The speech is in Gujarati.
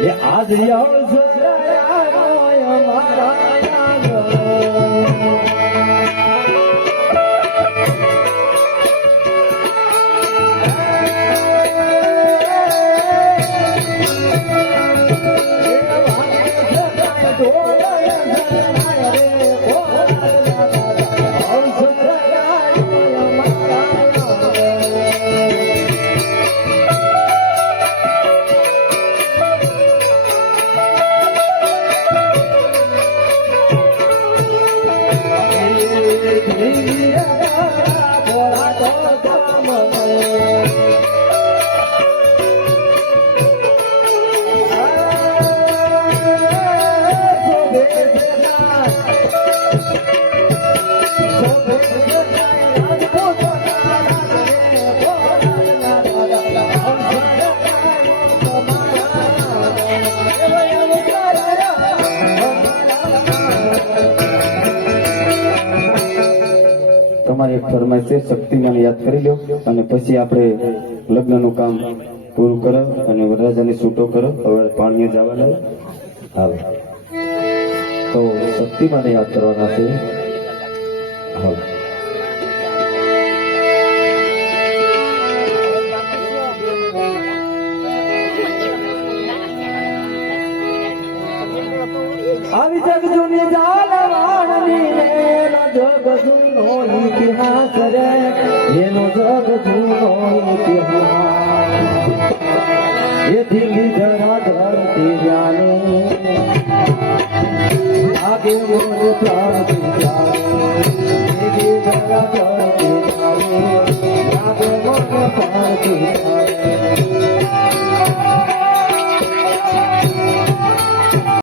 એ આજ અવસરાયા મારા Yeah. તમારી એક ફરમાઈશ છે શક્તિમાન યાદ કરી લો અને પછી આપણે લગ્નનું કામ પૂરું કરો અને વરરાજાને છૂટો કરો. હવે પાણીએ જવાના હાલ. તો શક્તિમાને યાદ કરવાના છે. હાલ. આવી જગ જૂની જાલવાણની એનો જગ જૂનો ઇતિહાસ રે. એનો જગ જૂનો ઇતિહાસ એથી લીધરા ધરતી જાને આગે મોર પ્રાણ જાને દિલ્હી